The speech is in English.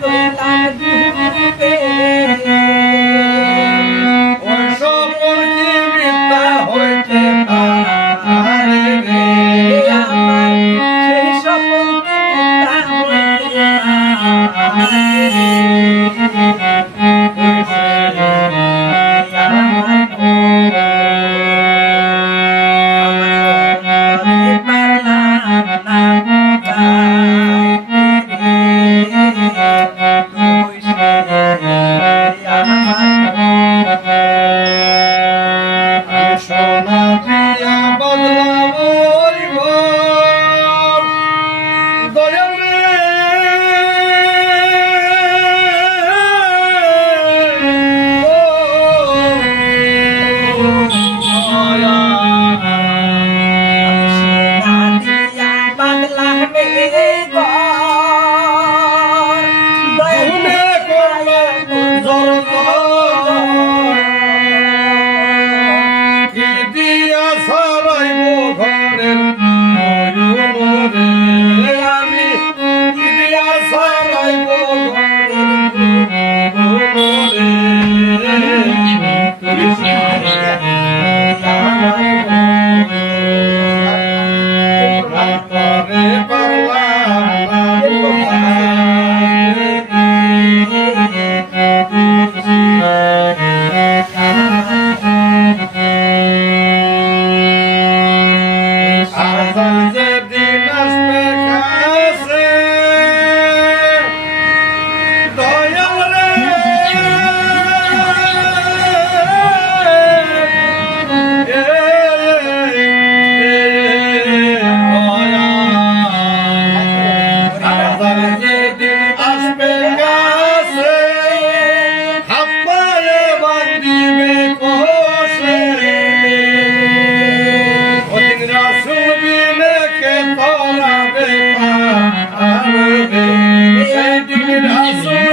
Thank you. yeah. Amen.